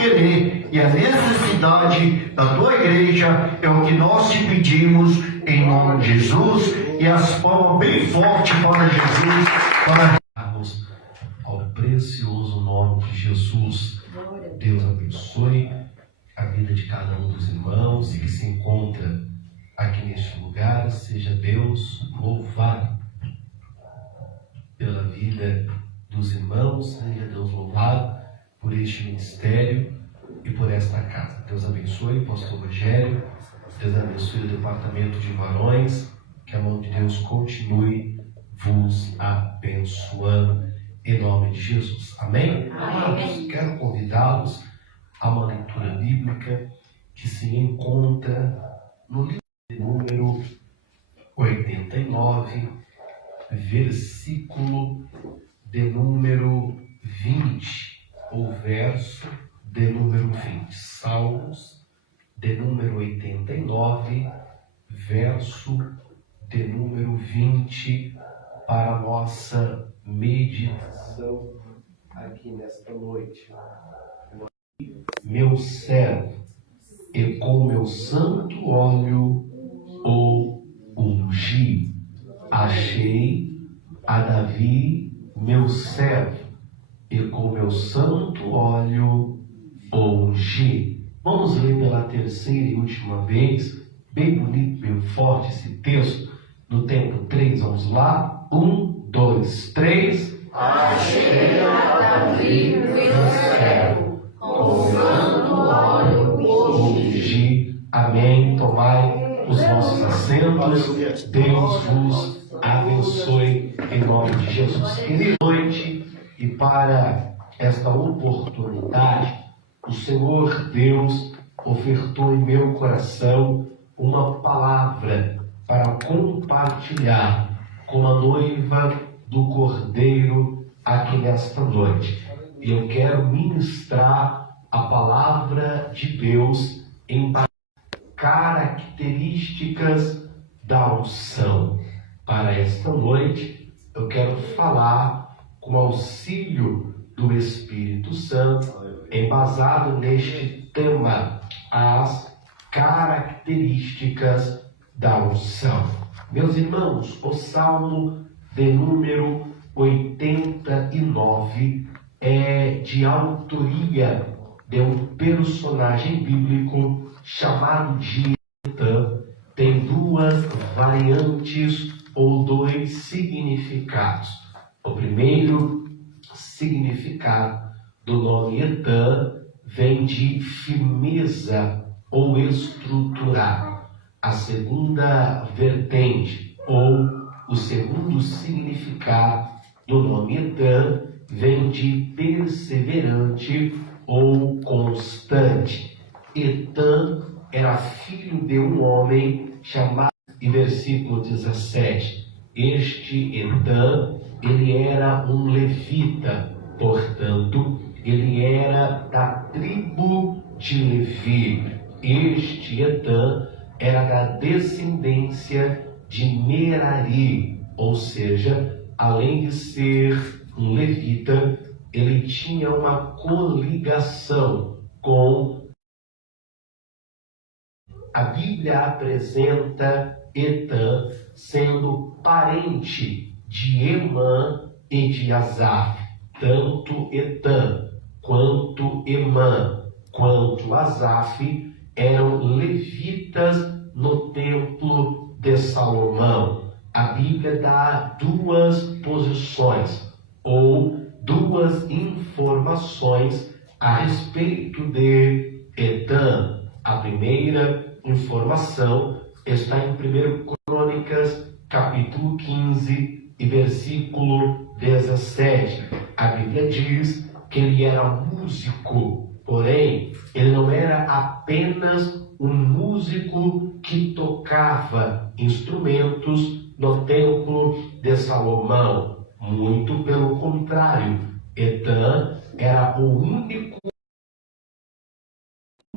querer e a necessidade da tua igreja é o que nós te pedimos em nome de Jesus. E as palmas bem fortes para Jesus, para ao precioso nome de Jesus. Deus abençoe a vida de cada um dos irmãos e que se encontra aqui neste lugar. Seja Deus louvado pela vida dos irmãos, seja Deus louvado por este ministério e por esta casa. Deus abençoe o pastor Rogério, Deus abençoe o departamento de varões, que a mão de Deus continue vos abençoando em nome de Jesus. Amém? Amém. Quero convidá-los a uma leitura bíblica que se encontra no livro de número 89, versículo de número 20, ou verso de número 20. Salmos de número 89, verso de número 20, para a nossa meditação aqui nesta noite. Meu servo, e com meu santo óleo o ungi. Achei a Davi, meu servo, e com meu santo óleo o ungi. Vamos ler pela terceira e última vez, bem bonito, bem forte esse texto, no tempo 3. Vamos lá? 1, 2, 3. Achei a Davi, meu servo, com santo óleo o ungi. Amém. Tomai os vossos assentos. Deus vos abençoe em nome de Jesus. Querida noite, e para esta oportunidade, o Senhor Deus ofertou em meu coração uma palavra para compartilhar com a noiva do Cordeiro aqui nesta noite. E eu quero ministrar a palavra de Deus em características da unção. Para esta noite, eu quero falar com auxílio do Espírito Santo, embasado neste tema, as características da unção. Meus irmãos, o Salmo de número 89 é de autoria de um personagem bíblico chamado de Etã. Tem duas variantes ou dois significados. O primeiro significado do nome Etã vem de firmeza ou estruturar. A segunda vertente, ou o segundo significado do nome Etã, vem de perseverante ou constante. Etã era filho de um homem chamado, em versículo 17, este Etã, ele era um levita, portanto, ele era da tribo de Levi. Este Etã era da descendência de Merari, ou seja, além de ser um levita, ele tinha uma coligação com a Bíblia apresenta Etã sendo parente de Emã e de Asaf. Tanto Etã quanto Emã quanto Asaf eram levitas no templo de Salomão. A Bíblia dá duas posições ou duas informações a respeito de Etã. A primeira informação está em 1 Crônicas, capítulo 15 e versículo 17. A Bíblia diz que ele era músico, porém, ele não era apenas um músico que tocava instrumentos no templo de Salomão. Muito pelo contrário, Etã era o único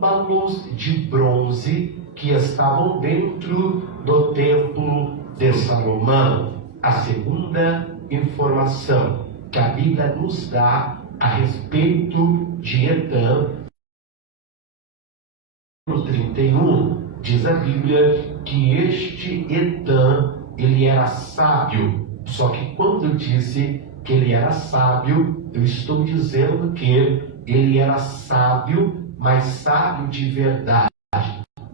símbolos de bronze que estavam dentro do templo de Salomão. A segunda informação que a Bíblia nos dá a respeito de Etã 31, diz a Bíblia que este Etã, ele era sábio. Só que quando eu disse que ele era sábio, eu estou dizendo que ele era sábio, mas sábio de verdade,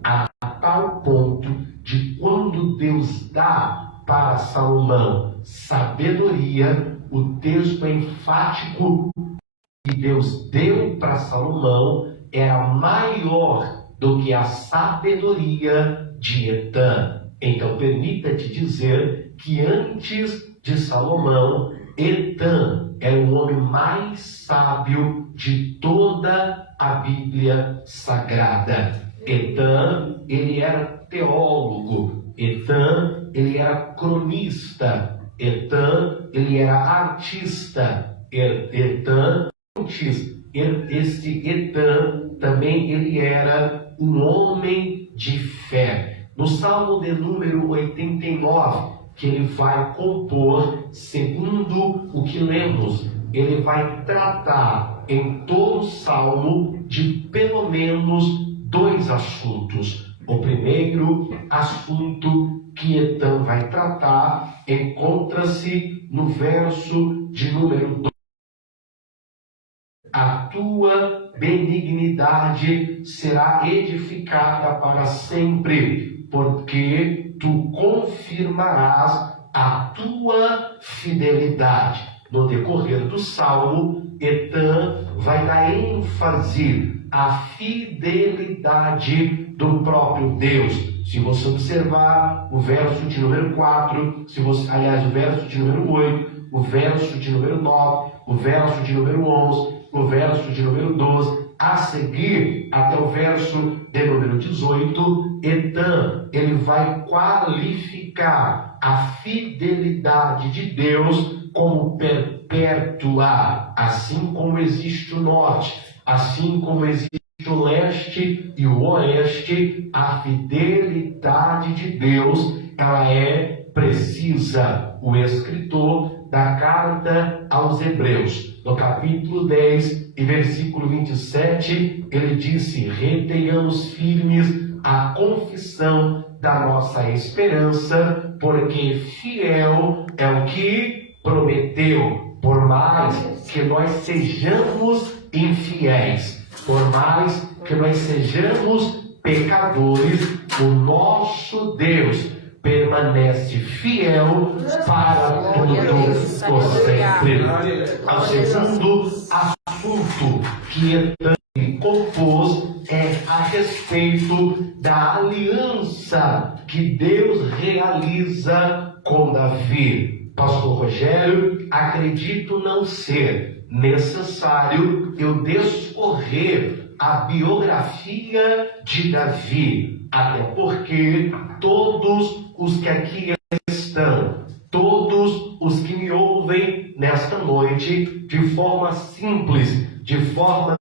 a tal ponto de quando Deus dá para Salomão sabedoria, o texto é enfático que Deus deu para Salomão era maior do que a sabedoria de Etã. Então permita-te dizer que antes de Salomão, Etã era o homem mais sábio de toda a Bíblia Sagrada. Etã, ele era teólogo. Etã, ele era cronista. Etã, ele era artista. Etã, este Etã também ele era um homem de fé. No Salmo de número 89, que ele vai compor, segundo o que lemos, ele vai tratar em todo o Salmo de pelo menos 2 assuntos. O primeiro assunto que Etã vai tratar encontra-se no verso de número 2. A tua benignidade será edificada para sempre, porque tu confirmarás a tua fidelidade. No decorrer do Salmo, Etã vai dar ênfase à fidelidade do próprio Deus. Se você observar o verso de número 4, o verso de número 8, o verso de número 9, o verso de número 11, o verso de número 12, a seguir até o verso de número 18, Etã, ele vai qualificar a fidelidade de Deus como perpétua, assim como existe o norte, assim como existe o leste e o oeste, a fidelidade de Deus, ela é precisa. O escritor da carta aos Hebreus, no capítulo 10 e versículo 27, ele disse: retenhamos firmes a confissão da nossa esperança, porque fiel é o que prometeu. Por mais que nós sejamos infiéis, por mais que nós sejamos pecadores, o nosso Deus permanece fiel para todo o sempre. O segundo assunto que Etã compôs é a respeito da aliança que Deus realiza com Davi. Pastor Rogério, acredito não ser necessário eu discorrer a biografia de Davi, até porque todos os que aqui estão, todos os que me ouvem nesta noite, de forma simples, de forma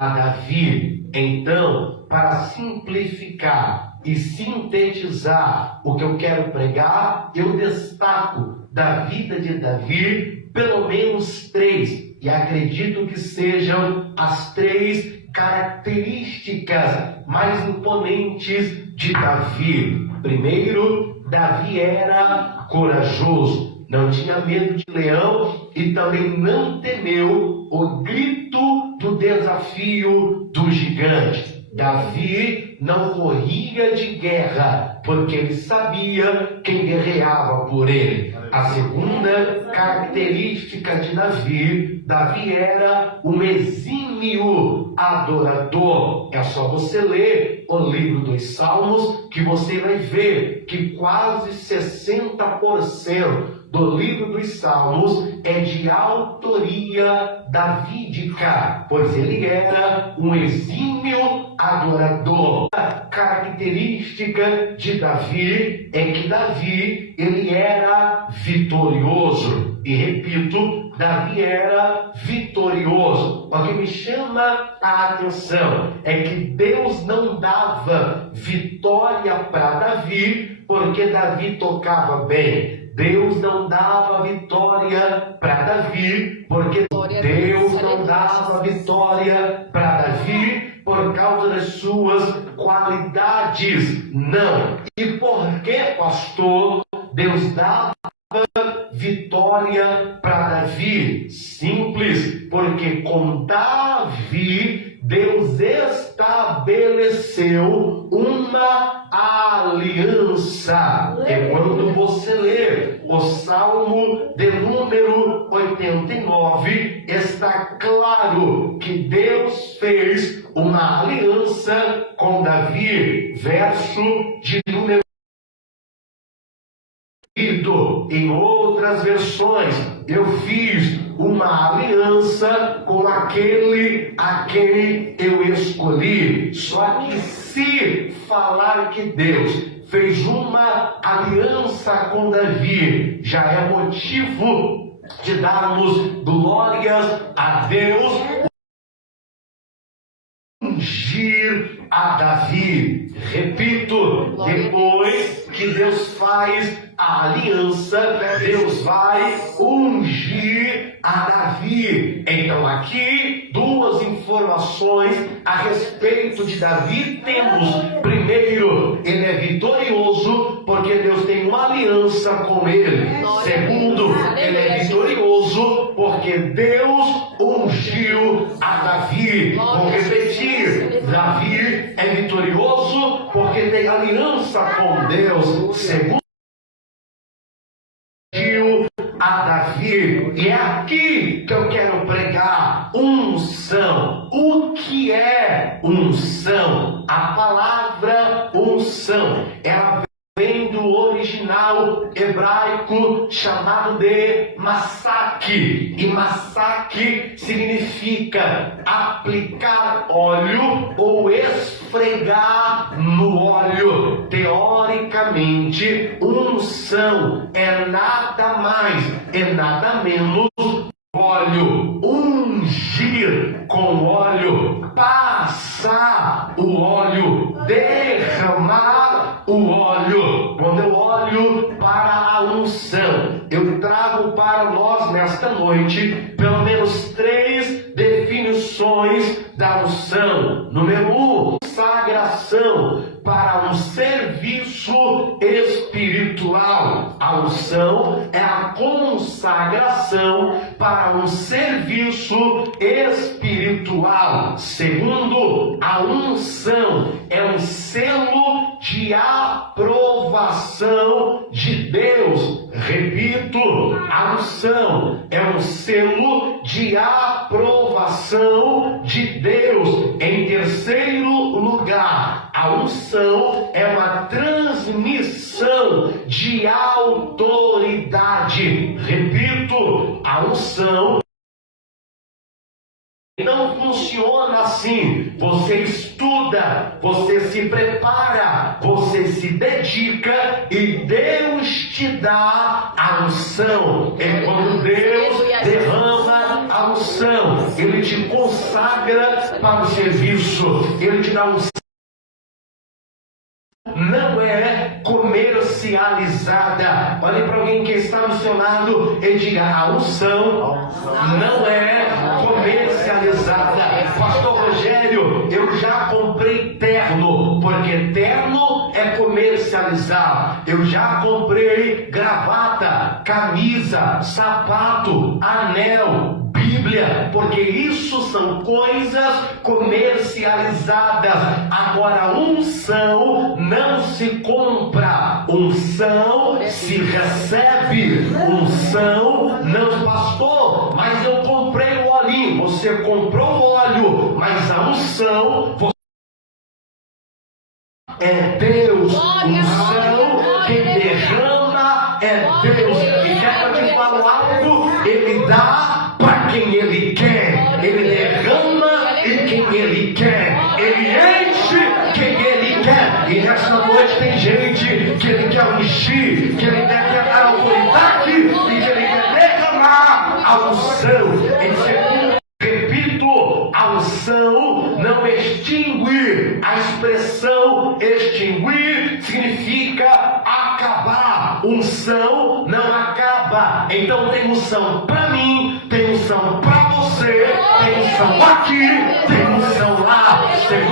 a Davi. Então, para simplificar e sintetizar o que eu quero pregar, eu destaco da vida de Davi pelo menos 3, e acredito que sejam as 3 características mais imponentes de Davi. Primeiro, Davi era corajoso, não tinha medo de leão e também não temeu o grito do desafio do gigante. Davi não corria de guerra, porque ele sabia quem guerreava por ele. A segunda característica de Davi, Davi era um exímio adorador. É só você ler o livro dos Salmos que você vai ver que quase 60% do livro dos Salmos é de autoria davídica, pois ele era um exímio adorador. A característica de Davi é que Davi, ele era vitorioso. E repito, Davi era vitorioso. O que me chama a atenção é que Deus não dava vitória para Davi porque Davi tocava bem. Deus não dava vitória para Davi porque Deus não dava vitória para Davi por causa das suas qualidades. Não. E por que, pastor, Deus dava vitória para Davi? Simples, porque com Davi Deus estabeleceu uma aliança. E quando você lê o Salmo de número 89, está claro que Deus fez uma aliança com Davi. Verso de número em outras versões, eu fiz uma aliança com aquele a quem eu escolhi. Só que se falar que Deus fez uma aliança com Davi, já é motivo de darmos glórias a Deus. Ungir a Davi. Repito, depois que Deus faz a aliança, Deus vai ungir a Davi. Então aqui duas informações a respeito de Davi temos. Primeiro, ele é vitorioso porque Deus tem uma aliança com ele. Segundo, ele é vitorioso porque Deus ungiu a Davi. Vou repetir, Davi é vitorioso porque tem aliança com Deus. Segundo, a Davi. E é aqui que eu quero pregar unção. O que é unção? A palavra unção, ela vem do original hebraico chamado de massaq. E massaq significa aplicar óleo ou esfregar no óleo. Teoricamente, unção é nada mais, é nada menos óleo. Ungir com óleo, passar o óleo, derramar o óleo. Quando eu olho para a unção, eu trago para nós nesta noite pelo menos 3 definições da unção. Número 1, consagração para um serviço espiritual. A unção é a consagração para um serviço espiritual. Segundo, a unção é um selo de aprovação de Deus. Repito, a unção é um selo de aprovação de Deus. Em terceiro lugar, a unção é uma transmissão de autoridade. Repito, a unção não funciona assim. Você estuda, você se prepara, você se dedica e Deus te dá a unção. É quando Deus derrama a unção, Ele te consagra para o serviço, Ele te dá unção. Não é comercializada. Olhe para alguém que está no seu lado e diga: a unção não é comercializada. Pastor Rogério, eu já comprei terno, porque terno é comercializar. Eu já comprei gravata, camisa, sapato, anel, Bíblia, porque isso são coisas comercializadas. Agora, a unção não se compra, unção se recebe. Unção não, pastor, mas eu comprei o olhinho. Você comprou o óleo, mas a unção é Deus. Unção que derrama é Deus. E quero te falar algo, Ele dá para quem Ele quer, Ele derrama em quem Ele quer, Ele enche quem Ele quer. E nessa noite tem gente que Ele quer ungir, que Ele quer dar autoridade e que Ele quer derramar a unção. Em segundo, repito, a unção não extingue. A expressão extinguir significa acabar. Unção não acaba. Então tem unção para mim, tem unção para você, tem unção aqui, tem unção lá. Segundo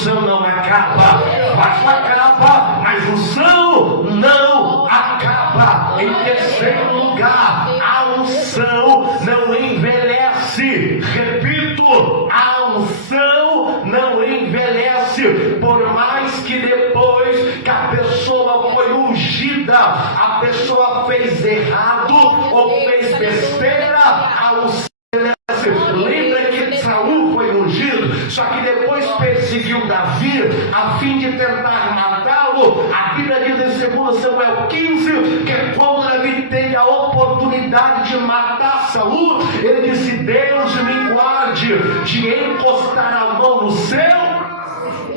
unção não acaba. Vaso acaba, mas unção não acaba. Em terceiro lugar, a unção não envelhece. Repito, a unção não envelhece. Por mais que depois que a pessoa foi ungida, a pessoa fez errado ou fez besteira, a unção envelhece. Lembra que Saul foi ungido, só que depois perseguiu Davi a fim de tentar matá-lo. A Bíblia diz em 2 Samuel 15 que quando Davi teve a oportunidade de matar Saul, ele disse: Deus me guarde de encostar a mão no seu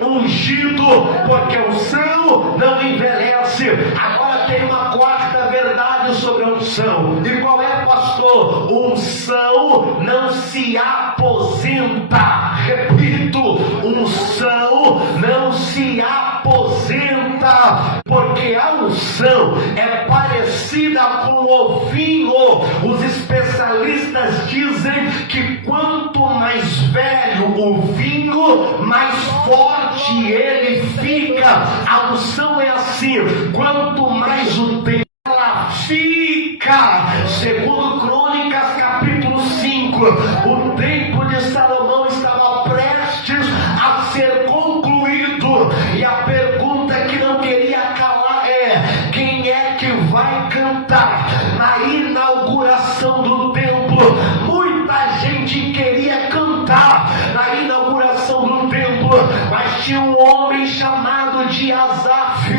ungido, porque a unção não envelhece. Agora tem uma quarta verdade sobre a unção. E qual é, pastor? Unção não se aposenta. Repito, unção não se aposenta, porque a unção é parecida com o vinho. Os especialistas dizem que quanto mais velho o vinho, mais forte ele fica. A unção é assim: quanto mais o tempo ela fica. Segundo Crônicas capítulo 5, o templo de Salomão estava prestes a ser concluído, e a pergunta que não queria calar é: quem é que vai cantar na inauguração do templo? Muita gente queria cantar na inauguração do templo, mas tinha um homem chamado de Asaf.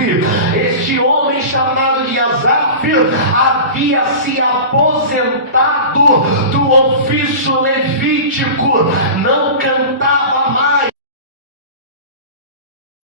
Este homem chamado de Asaf havia se aposentado do ofício levítico, não cantava mais.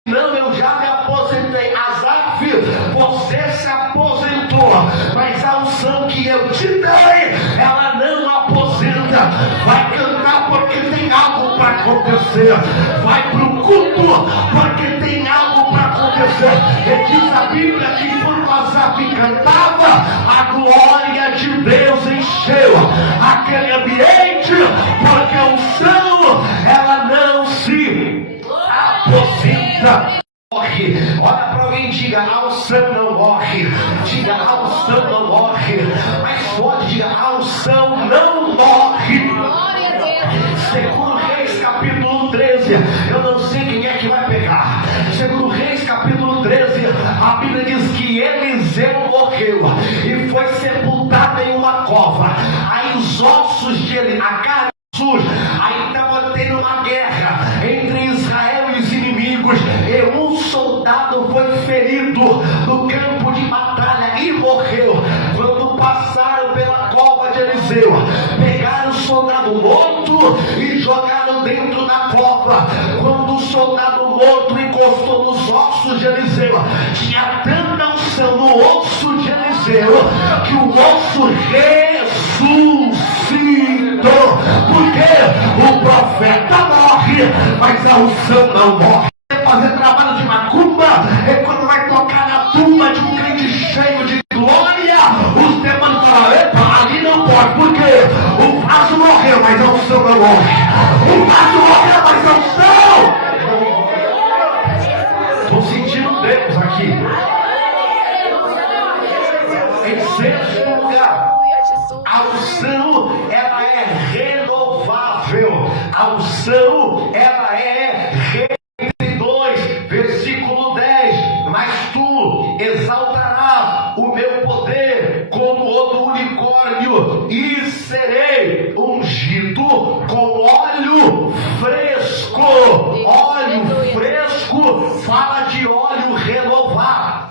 Não, eu já me aposentei. Asaf, você se aposentou, mas a unção que eu te dei, ela não aposenta. Vai cantar porque tem algo para acontecer. Vai para o culto porque tem algo para acontecer. E diz a Bíblia que quando Asaf cantava, a glória de Deus encheu aquele ambiente, porque a unção, ela não se aposenta. Morre. Olha para alguém e diga: a unção não morre. Diga: a unção não morre. Mais forte, diga: a unção não morre. Segundo Reis capítulo 13, eu não sei quem é que vai pegar. Segundo Reis capítulo 13, a Bíblia diz que Eliseu morreu e foi sepultado em uma cova. Aí os ossos de ele, a carne suja. Aí estava tendo uma guerra entre Israel e os inimigos, e um soldado foi ferido no campo de batalha e morreu. Quando passaram pela cova de Eliseu, pegaram o soldado morto e jogaram dentro da cova. Quando o soldado morto encostou nos ossos de Eliseu, tinha tanta unção no osso de Eliseu que o osso ressuscitou. Porque o profeta morre, mas a unção não morre. Fazer trabalho de macumba é quando vai tocar na tumba de um crente cheio de glória, os demônios falam: epa, ali não pode, porque o vaso morreu, mas a unção não morre. O vaso morreu, mas a unção. Estou sentindo Deus aqui. Em sexto lugar, a unção, ela é renovável. A unção, ela é renovável. Versículo 10: mas tu exaltarás o meu poder como o do unicórnio, e serei ungido com óleo fresco. Óleo fresco fala de óleo renovado.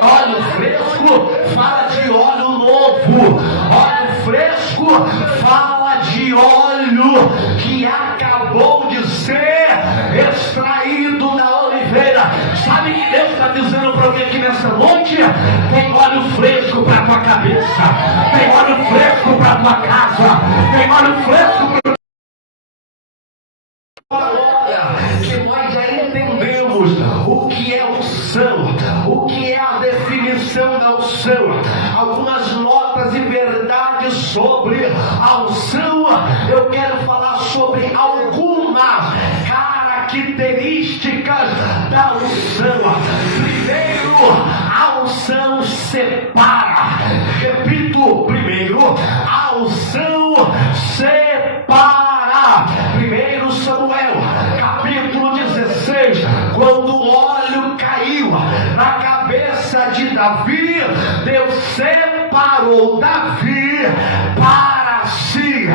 Óleo fresco fala de óleo novo. Óleo fresco fala de óleo que acabou de ser extraído da oliveira. Sabe que Deus está dizendo para mim aqui nessa noite? Tem óleo fresco para a tua cabeça, tem óleo fresco para a tua casa, tem óleo fresco para que nós já entendemos o que é unção, o que é a definição da unção, algumas notas e verdades sobre a unção. Eu quero falar sobre algumas características características da unção. Primeiro, a unção separa. Repito, primeiro, a unção separa. 1 Samuel, capítulo 16, quando o óleo caiu na cabeça de Davi, Deus separou Davi para si.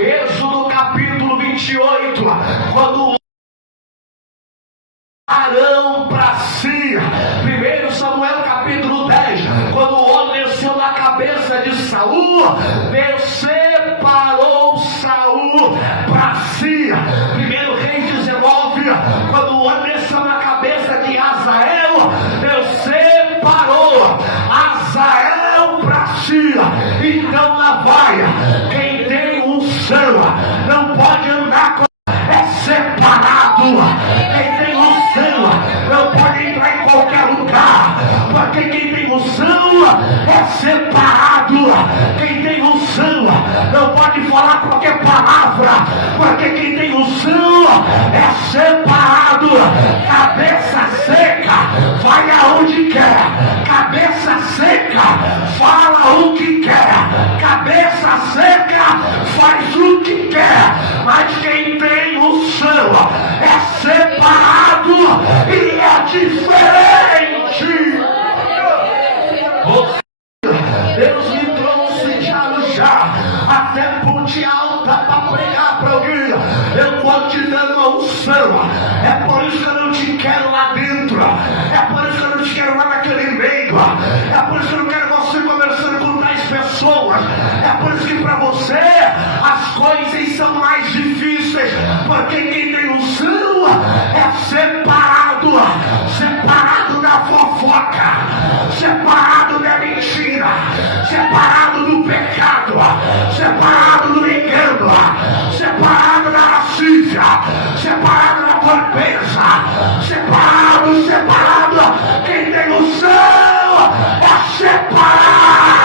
Êxodo capítulo 28, quando o Arão para si. 1 Samuel capítulo 10, quando o óleo desceu na cabeça de Saul, Deus separou Saul para si. 1 Reis 19, quando o óleo desceu na cabeça de Azael, Deus separou Azael para si. Então lá vai, quem tem unção não pode andar com, é separado. Quem tem unção não pode entrar em qualquer lugar, porque quem tem unção é separado. Quem tem unção não pode falar qualquer palavra, porque quem tem unção é separado. Cabeça seca vai aonde quer, cabeça seca fala o que quer, cabeça seca faz o que quer, mas quem tem unção é separado e é diferente. Deus me trouxe de Arujá até Ponte Alta para pregar para alguém. Eu estou te dando uma unção. É por isso que eu não te quero lá dentro. É por isso que eu não te quero lá naquele meio. É por isso que eu não quero você conversando com 10 pessoas. É por isso que para você as coisas são mais difíceis. Porque quem tem unção é separado. Separado da fofoca, separado da mentira, separado do pecado, separado do engano, separado da lascívia, separado da torpeza, separado. Quem tem unção é separado.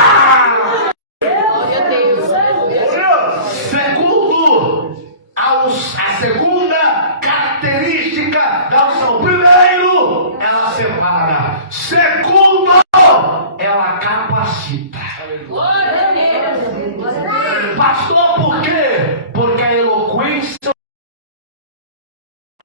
Segundo, a segunda característica da unção. Primeiro, ela separa. Segundo, ela capacita. Pastor, por quê? Porque a eloquência,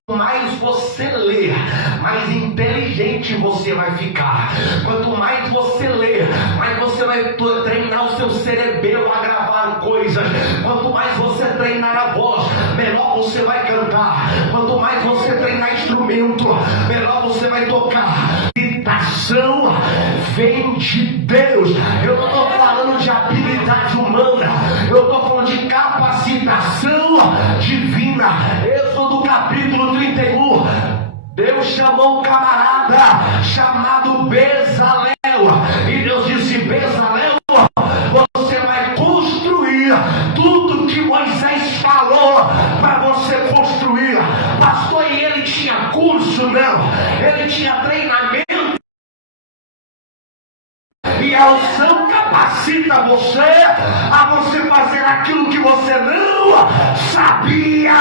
mais você lê, mais inteligente você vai ficar. Quanto mais você lê, mais você vai treinar o seu cerebelo a gravar coisas. Quanto mais você treinar a voz, melhor você vai cantar. Quanto mais você treinar instrumento, melhor você vai tocar. Capacitação vem de Deus. Eu não estou falando de habilidade humana, eu estou falando de capacitação divina. Êxodo capítulo 31, Deus chamou um camarada chamado Bezalel, e Deus disse: Bezalel, você vai construir tudo que Moisés falou para você construir. Pastor, e ele tinha curso? Não, ele tinha treinamento. E a unção capacita você a você fazer aquilo que você não sabia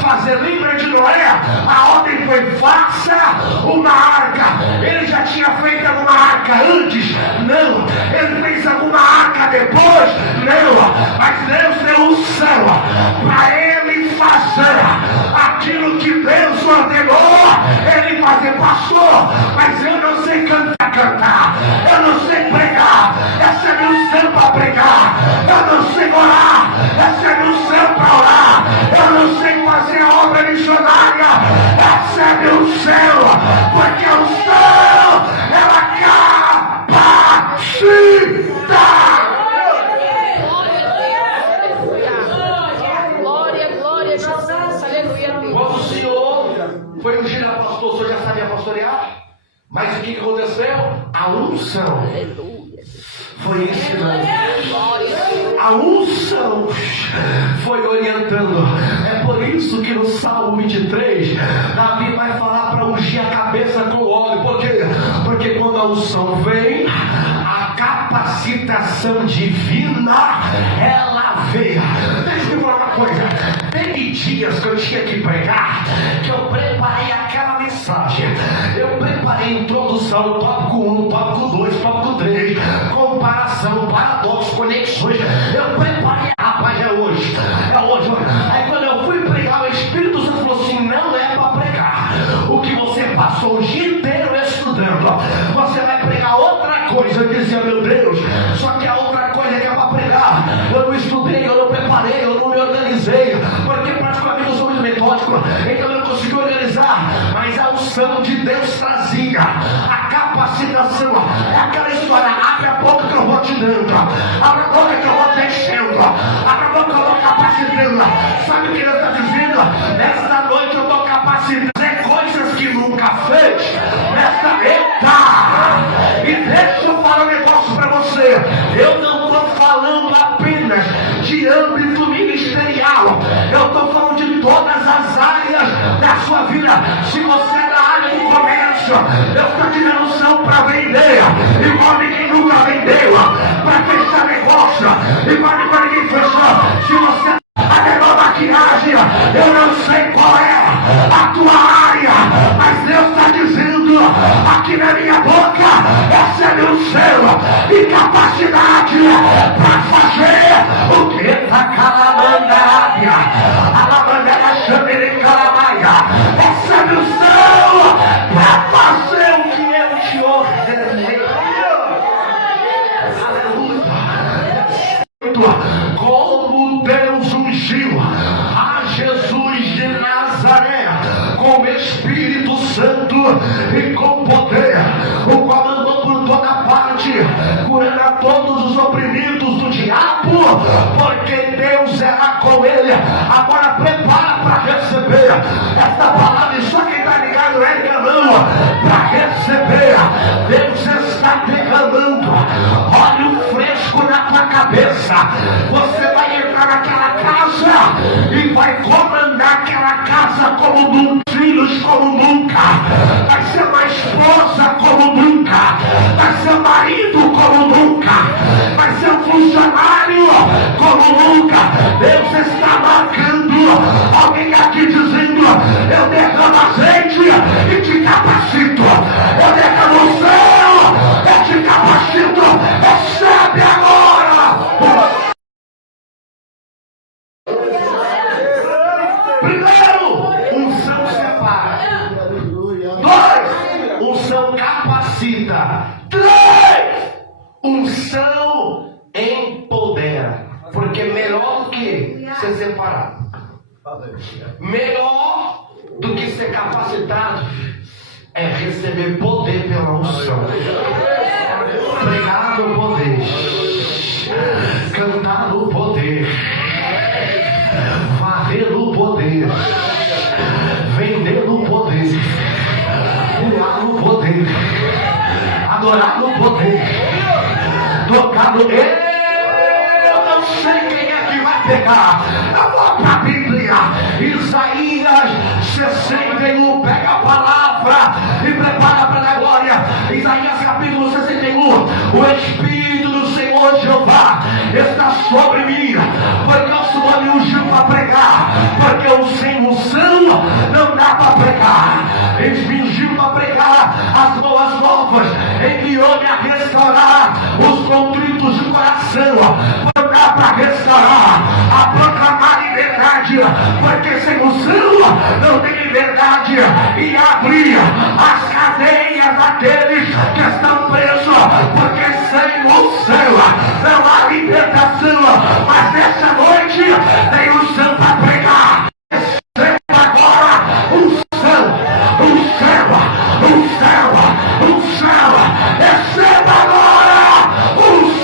fazer. Lembra de Noé? A ordem foi: faça uma arca. Ele já tinha feito alguma arca antes? Não. Ele fez alguma arca depois? Não. Mas Deus deu unção para ele fazer aquilo que Deus ordenou ele fazer. Pastor, mas eu não sei cantar, eu não sei pregar, essa é minha unção para pregar, eu não sei orar, essa é minha unção para orar, eu não sei fazer a obra missionária, essa é minha unção, porque a unção ela capacita. Glória a Jesus, aleluia. Quando o Senhor foi ungir a pastor, o Senhor já sabia pastorear? Mas o que aconteceu? A unção foi ensinando. A unção foi orientando. É por isso que no Salmo 23, Davi vai falar para ungir a cabeça com óleo. Por quê? Porque quando a unção vem, a capacitação divina, ela veio. Deixa eu falar uma coisa. Tem dias que eu tinha que pregar, que eu preparei aquela mensagem. Eu preparei introdução, tópico 1, tópico 2, tópico 3, comparação, paradoxos, conexões. Eu preparei, rapaz, é hoje. Aí quando eu fui pregar, o Espírito Santo falou assim: não é para pregar o que você passou o dia inteiro estudando. Você vai pregar outra coisa. Eu dizia: meu Deus, só que a outra coisa que é para pregar, eu não estudei, eu não preparei, eu não me organizei, porque praticamente eu sou muito metódico, então eu não consegui organizar. Mas a unção de Deus trazia a capacitação. É aquela história: abre a boca que eu vou te dando, abre a boca que eu vou te enchendo, abre a boca que eu vou capacitando. Sabe o que Deus está dizendo? Nesta noite eu estou capacitando coisas que nunca fez. Nesta eita! E deixa eu falar um negócio para você. Eu não estou falando apenas de âmbito ministerial, eu estou falando de todas as áreas da sua vida. Se você é da área do comércio, eu estou te dando unção para vender, igual ninguém nunca vendeu, para fechar negócio, igual ninguém fechou. Se você até na maquiagem, eu não sei qual é a tua área, mas Deus está dizendo aqui na minha boca: recebe o seu e capacidade para fazer o que está calamandária, a lavandera chama calamaia. Recebe o seu para fazer o que eu te ordenei. Aleluia. Como Deus ungiu a Jesus de Nazaré com o Espírito Santo e com poder, o qual andou por toda parte, curando a todos os oprimidos do diabo, porque Deus era com ele. Agora prepara para receber esta palavra, e só quem está ligado é derramando para receber. Deus está derramando óleo fresco na tua cabeça. Você vai entrar naquela casa e vai comandar aquela casa como nunca, filhos como nunca, vai ser uma esposa como nunca, vai ser marido como nunca, vai ser um funcionário como nunca. Deus está marcando alguém aqui dizendo: eu derramo azeite e te capacito, eu derramo o céu, eu te capacito. Recebe agora. Primeiro, unção separa. 2, unção capacita. 3, unção empodera. Porque melhor do que ser separado, melhor do que ser capacitado, é receber poder pela unção. Pregar no poder, cantar no poder, varrer no poder, vender no poder, pular no poder, adorar no poder, tocar no... Eu não sei quem é que vai pegar. Eu vou para a Bíblia, Isaías 61, pega a palavra e prepara para a glória. Isaías capítulo 61. O Espírito do Senhor Jeová está sobre mim, porque o Senhor me ungiu para pregar, porque sem unção não dá para pregar. Ele me ungiu para pregar as boas novas, enviou-me a restaurar os contritos de coração, para restaurar, a proclamar liberdade, porque sem unção não tem liberdade, e abrir as cadeias daqueles que estão presos, porque sem unção não há libertação. Mas nessa noite tem unção para pregar. Receba agora unção, unção, unção, unção. Receba agora unção.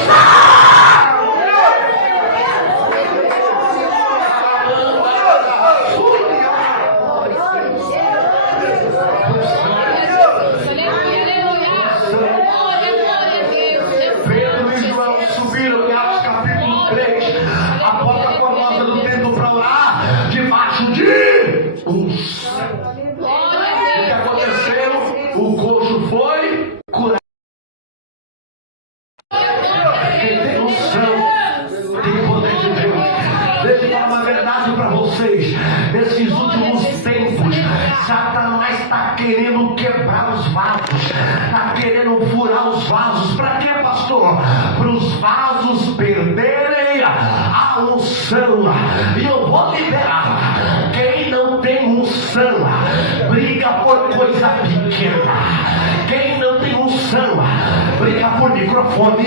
Deixa eu uma verdade para vocês. Nesses últimos tempos, Satanás está querendo quebrar os vasos, está querendo furar os vasos. Para quê, pastor? Para os vasos perderem a unção. E eu vou liberar. Quem não tem unção briga por coisa pequena. Quem não tem unção briga por microfone,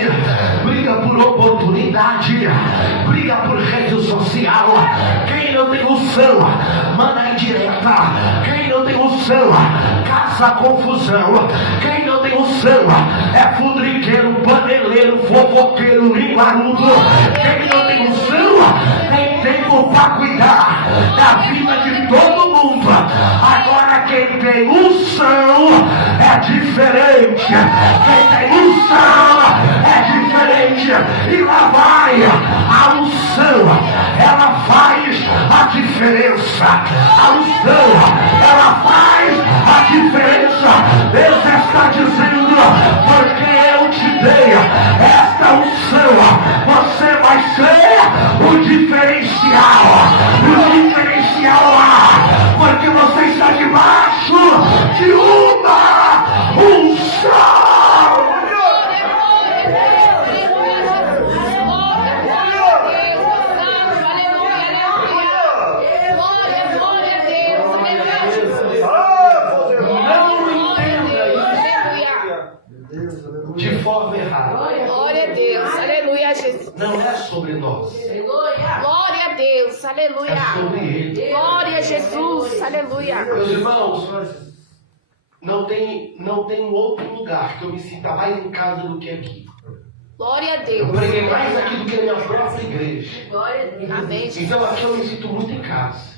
briga por oportunidade, briga por rede social. Quem não tem unção manda indireta. Quem não tem unção caça confusão. Quem não tem unção é fudriqueiro, paneleiro, fofoqueiro, linguarudo. Quem não tem unção tem tempo para cuidar da vida de todo mundo. Agora quem tem unção é diferente. Quem tem unção é diferente. E lá vai a unção, ela faz a diferença. A unção, ela faz a diferença. Deus está dizendo, porque eu te dei esta unção, você vai ser o diferencial. O diferencial lá, porque você está debaixo de uma unção. De forma errada. Glória a Deus, aleluia, Jesus. Não é sobre nós, Glória a Deus, aleluia. é sobre Ele. Glória a Jesus, aleluia. Meus irmãos, não tem um outro lugar que eu me sinta mais em casa do que aqui. Glória a Eu Deus. preguei mais aqui do que na minha própria igreja. Amém. Então aqui eu me sinto muito em casa.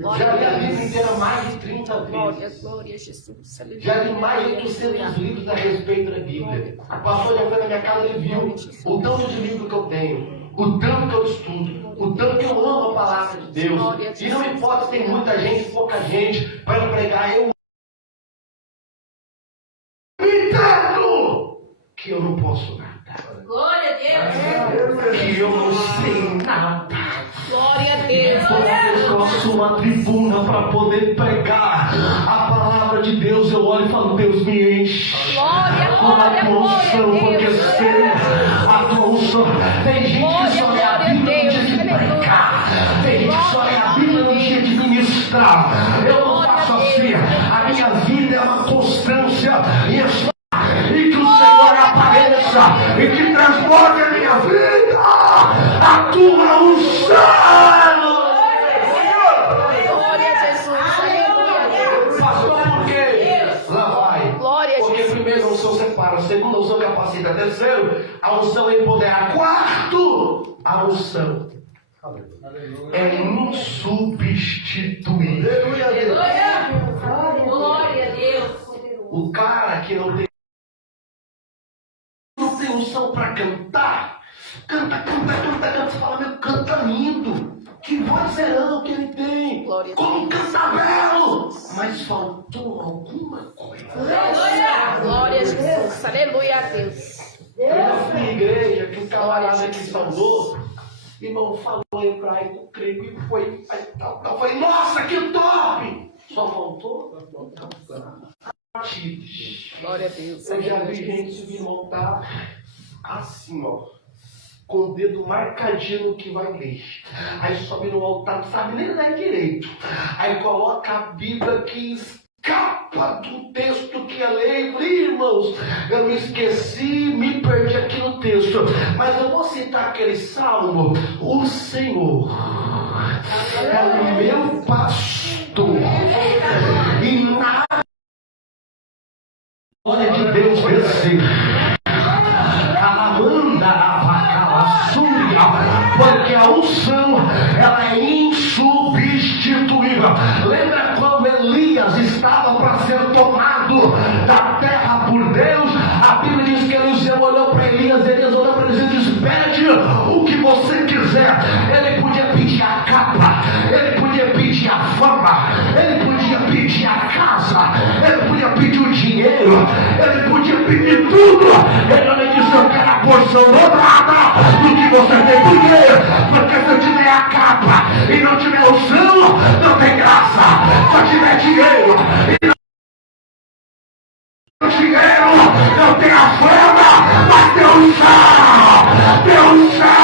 Glória Já a li a Deus. Bíblia inteira mais de 30 Glória, vezes. glória a Jesus, aleluia. Já li mais de 800 livros a respeito da Bíblia. O pastor já foi na minha casa e viu o tanto de livro que eu tenho, o tanto que eu estudo, o tanto que eu amo a palavra de Deus. E não importa se tem muita gente, pouca gente, para eu pregar, eu entendo que eu não posso nada. Glória a Deus. Que eu não sei nada. Glória a Deus. Eu sou uma tribuna para poder pregar a palavra de Deus. Eu olho e falo, Deus me enche Glória, com a glória, tua unção, glória a porque Deus. sei a tua unção. Tem gente que só lê a Bíblia no dia de pregar. Tem gente que só lê a Bíblia no dia de ministrar. Eu não faço assim. A minha vida é uma constância e que o Senhor apareça e que transforme a minha vida, a tua unção. Glória a Jesus, aleluia. Pastor, por quê? Lá vai. Glória a Porque Jesus. primeiro a unção separa, segundo a unção capacita, terceiro a unção empodera, quarto a unção é insubstituível. Glória a Deus. O cara que não tem unção para cantar, canta, você fala, meu, canta lindo, que vozeirão que ele tem, Glória a como canta belo, mas faltou alguma coisa. Glória a Jesus, aleluia a Deus. Eu já fui à igreja que o camarada que saudou, irmão, falou hebraico, grego e foi. Aí, eu falei, nossa, que top! Só faltou batidos. Glória a Deus. Eu já vi gente subir e montar assim, ó, com o dedo marcadinho no que vai ler. Aí sobe no altar, não sabe nem ler direito. Aí coloca a Bíblia que escapa do texto que ia ler. E falei, irmãos, eu me esqueci, me perdi aqui no texto. Mas eu vou citar aquele salmo. O Senhor é o meu pastor e nada glória de Deus descer. Calamanda avacalassúria, porque a unção ela é insubstituível. Lembra quando Elias estava para ser tomado da terra por Deus? A Bíblia diz que Eliseu olhou para Elias olhou para Eliseu e disse, pede o que você quiser. Ele podia pedir a capa, ele podia pedir a fama, ele podia pedir pedir a casa, ele podia pedir o dinheiro, ele podia pedir tudo. Ele disse: eu quero a porção dobrada do que você tem. Por quê? Porque se eu tiver a capa e não tiver o selo, não tem graça. Se eu tiver dinheiro e não dinheiro, não tem a fama, mas tem o sal, tem o sal.